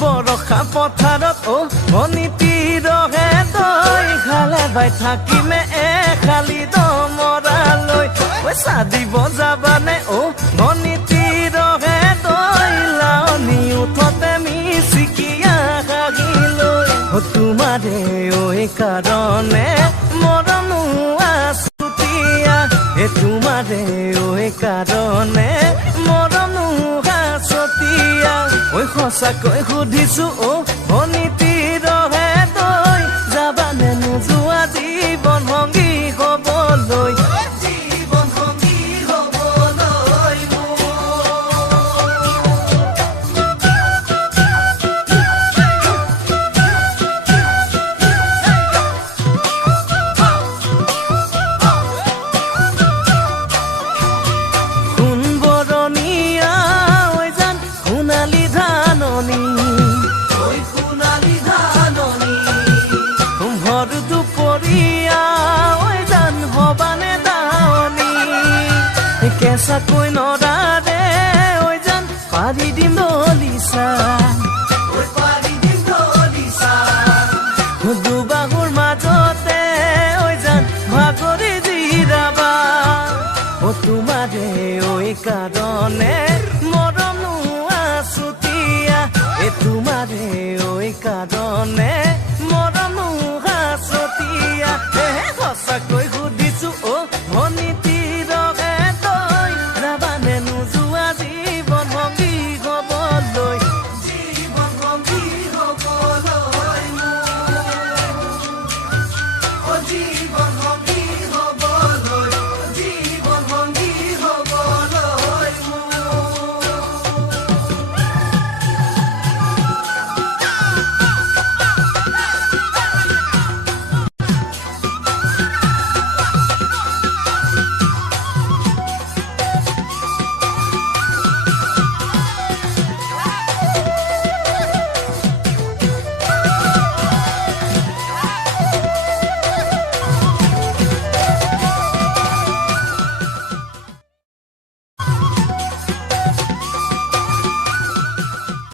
বৰষা পথাৰত অনিতি ৰহে তই খালে বাই থাকিমে খালি দমৰালৈ পইচা দিব যাবানে অনিতি ৰহে তই লাৱনি উঠতে মিচিকিয়া হাগিলৈ তোমাৰে কাৰণে মৰমো আছুতীয়া তোমাৰে কাৰণে মৰমো আছতীয়া সঁচাকৈ সুধিছো অনিতি ৰহে তই যাবানে নোযোৱা জীৱন সংগী হ'বলৈ জীৱন সংগী হ'বলৈ সোণ বৰণীয়া ঐ জান সোণালী ধাননি ভৰ দুপৰীয়া ঐ জান হবানে দাৱনি কেঁচাকৈ নৰাৰে ঐ জান পাৰি দিম দলিচা দুবাহুৰ মাজতে ঐ জান ভাগৰি জিৰাবা তোমাৰে কাৰণে মৰমো আছুতীয়া তোমাৰে কাৰণে মৰমো আছতীয়া সঁচাকৈ সুধিছো